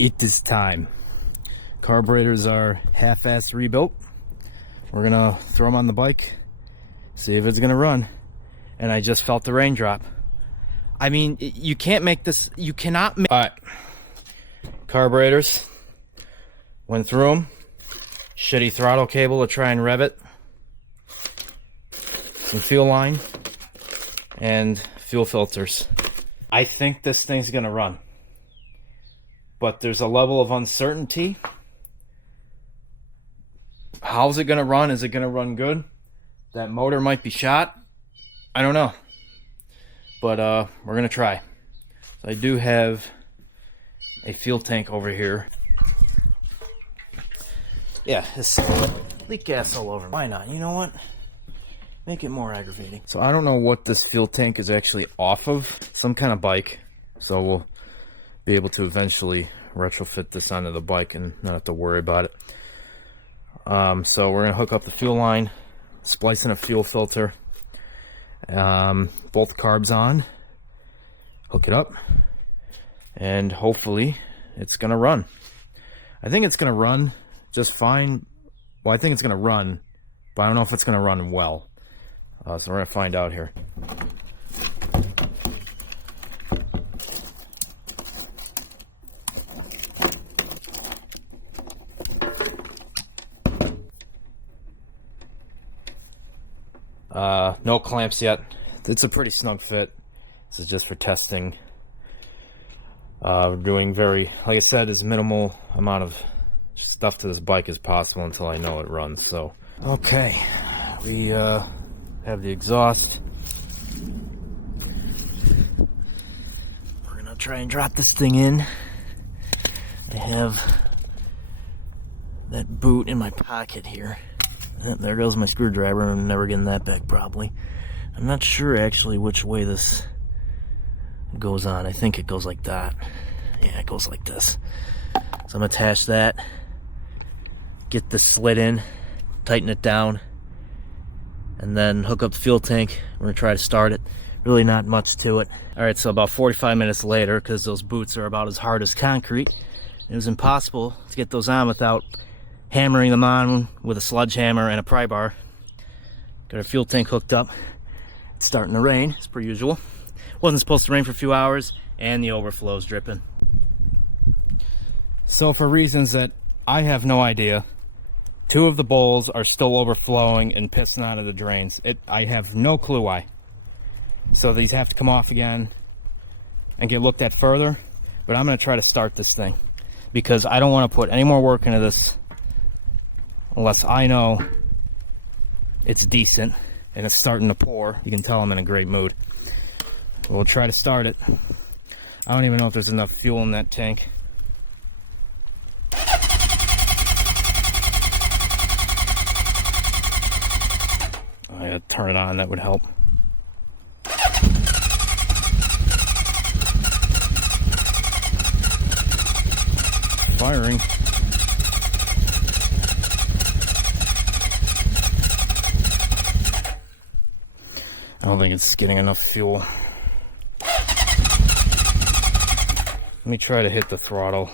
It is time. Carburetors are half-assed rebuilt. We're gonna throw them on the bike, see if it's gonna run. And I just felt the raindrop. I mean, you can't make this, you cannot make... All right, carburetors, went through them. Shitty throttle cable to try and rev it. Some fuel line and fuel filters. I think this thing's gonna run, but there's a level of uncertainty. How's it gonna run? Is it gonna run good? That motor might be shot. I don't know, but we're gonna try. So I do have a fuel tank over here. Yeah, it's leak gas all over. Why not? You know what? Make it more aggravating. So I don't know what this fuel tank is actually off of. Some kind of bike. So we'll be able to eventually retrofit this onto the bike and not have to worry about it. So we're gonna hook up the fuel line, splice in a fuel filter, both carbs on, hook it up, and hopefully it's gonna run. I think it's gonna run just fine. Well, I think it's gonna run, but I don't know if it's gonna run well. So we're gonna find out here. No clamps yet. It's a pretty snug fit. This is just for testing. We're doing very, like I said, as minimal amount of stuff to this bike as possible until I know it runs. So, okay, we have the exhaust. We're gonna try and drop this thing in. I have that boot in my pocket here. There goes my screwdriver. I'm never getting that back probably. I'm not sure actually which way this goes on. I think it goes like that. Yeah, it goes like this. So I'm gonna attach that, get this slid in, tighten it down, and then hook up the fuel tank. We're gonna try to start it. Really not much to it. All right, so about 45 minutes later, because those boots are about as hard as concrete, it was impossible to get those on without hammering them on with a sledgehammer and a pry bar. Got our fuel tank hooked up. It's starting to rain, as per usual. Wasn't supposed to rain for a few hours, and the overflow's dripping. So for reasons that I have no idea, 2 of the bowls are still overflowing and pissing out of the drains. I have no clue why. So these have to come off again and get looked at further. But I'm going to try to start this thing, because I don't want to put any more work into this unless I know it's decent and it's starting to pour. You can tell I'm in a great mood. We'll try to start it. I don't even know if there's enough fuel in that tank. I gotta turn it on, that would help. Firing. I don't think it's getting enough fuel. Let me try to hit the throttle.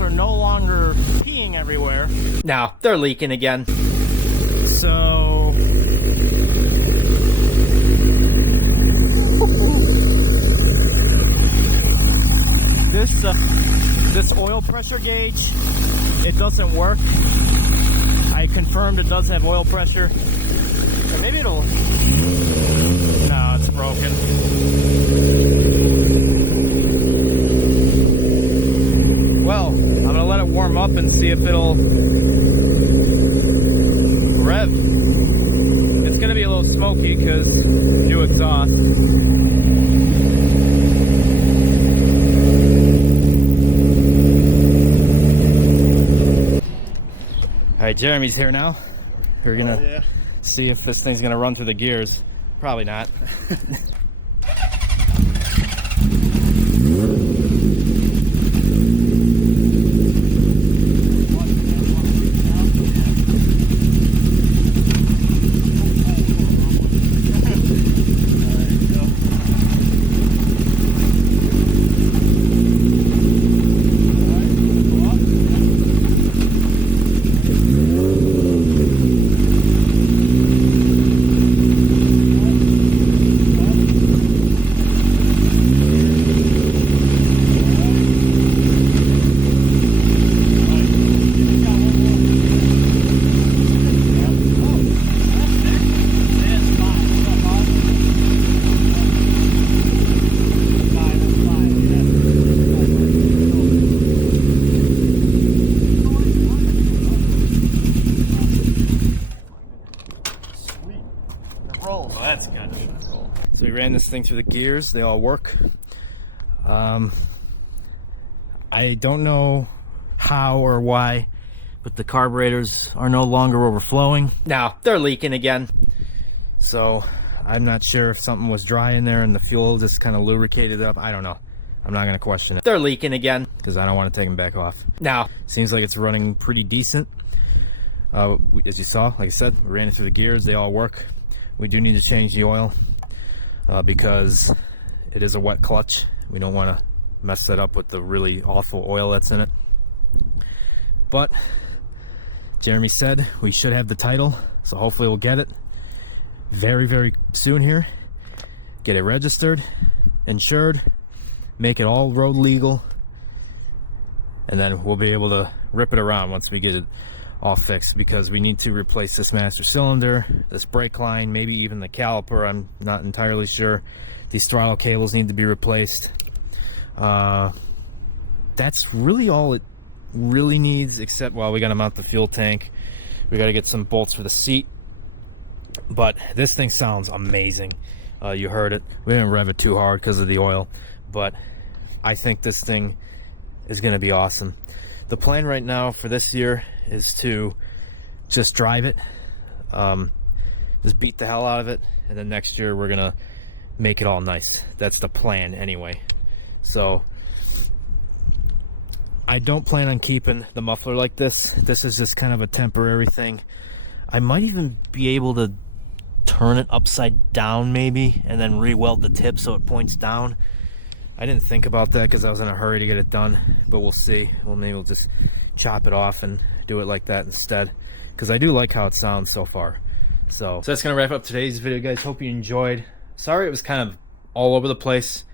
are no longer peeing everywhere. Now they're leaking again. So this oil pressure gauge, it doesn't work. I confirmed it does have oil pressure. So maybe it'll... No, it's broken. Well, I'm gonna let it warm up and see if it'll rev. It's gonna be a little smoky because new exhaust. Alright, Jeremy's here now. We're gonna see if this thing's gonna run through the gears. Probably not. That's good. So we ran this thing through the gears. They all work. I don't know how or why, but the carburetors are no longer overflowing. Now they're leaking again. So I'm not sure if something was dry in there and the fuel just kind of lubricated up. I don't know. I'm not going to question it. They're leaking again because I don't want to take them back off. Now, seems like it's running pretty decent. As you saw, like I said, we ran it through the gears. They all work. We do need to change the oil because it is a wet clutch. We don't want to mess that up with the really awful oil that's in it. But Jeremy said we should have the title, so hopefully we'll get it very, very soon here. Get it registered, insured, make it all road legal, and then we'll be able to rip it around once we get it all fixed, because we need to replace this master cylinder, this brake line, maybe even the caliper. I'm not entirely sure. These throttle cables need to be replaced. That's really all it really needs, except, well, we got to mount the fuel tank. We got to get some bolts for the seat. But this thing sounds amazing. You heard it. We didn't rev it too hard because of the oil, but I think this thing is going to be awesome. The plan right now for this year is to just drive it, just beat the hell out of it, and then next year we're gonna make it all nice. That's the plan anyway. So I don't plan on keeping the muffler like this. This is just kind of a temporary thing. I might even be able to turn it upside down maybe and then re-weld the tip so it points down. I didn't think about that because I was in a hurry to get it done, but we'll see. Well, maybe we'll just chop it off and do it like that instead, because I do like how it sounds so far. So that's gonna wrap up today's video, guys. Hope you enjoyed. Sorry it was kind of all over the place.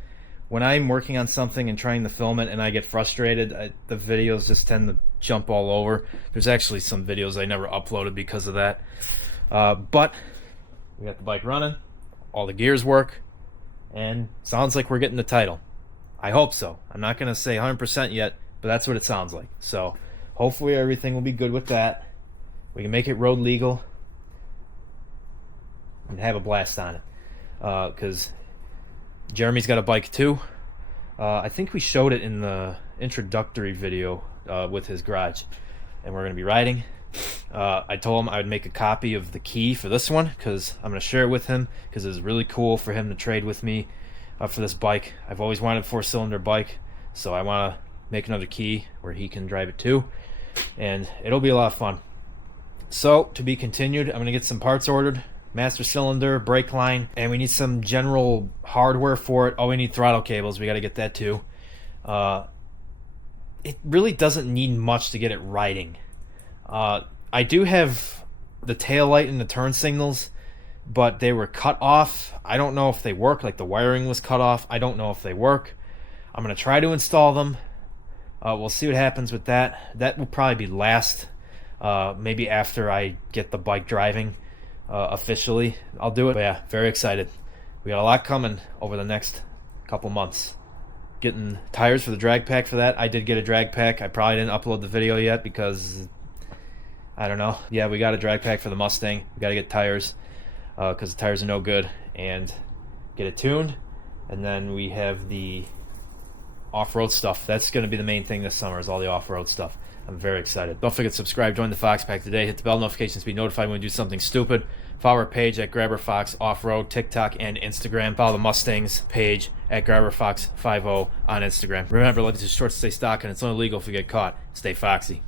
When I'm working on something and trying to film it and I get frustrated, the videos just tend to jump all over. There's actually some videos I never uploaded because of that. But we got the bike running, all the gears work, and sounds like we're getting the title. I hope so. I'm not going to say 100% yet, but that's what it sounds like. So hopefully everything will be good with that. We can make it road legal and have a blast on it. Because Jeremy's got a bike too. I think we showed it in the introductory video with his garage. And we're going to be riding. I told him I would make a copy of the key for this one because I'm going to share it with him, because it's really cool for him to trade with me for this bike. I've always wanted a 4-cylinder bike, so I want to make another key where he can drive it too, and it'll be a lot of fun. So to be continued, I'm going to get some parts ordered, master cylinder, brake line, and we need some general hardware for it. Oh, we need throttle cables. We got to get that too. it really doesn't need much to get it riding. I do have the tail light and the turn signals, but they were cut off. I don't know if they work, like the wiring was cut off. I don't know if they work. I'm going to try to install them. We'll see what happens with that. That will probably be last, maybe after I get the bike driving officially. I'll do it. But yeah, very excited. We got a lot coming over the next couple months. Getting tires for the drag pack for that. I did get a drag pack. I probably didn't upload the video yet because I don't know. Yeah, we got a drag pack for the Mustang. We got to get tires because the tires are no good, and get it tuned. And then we have the off-road stuff. That's going to be the main thing this summer, is all the off-road stuff. I'm very excited. Don't forget to subscribe, join the Fox Pack today, hit the bell notifications to be notified when we do something stupid. Follow our page at Grabber Fox Off-Road, TikTok, and Instagram. Follow the Mustangs page at Grabber Fox 50 on Instagram. Remember, life is too short to stay stock, and it's only legal if you get caught. Stay foxy.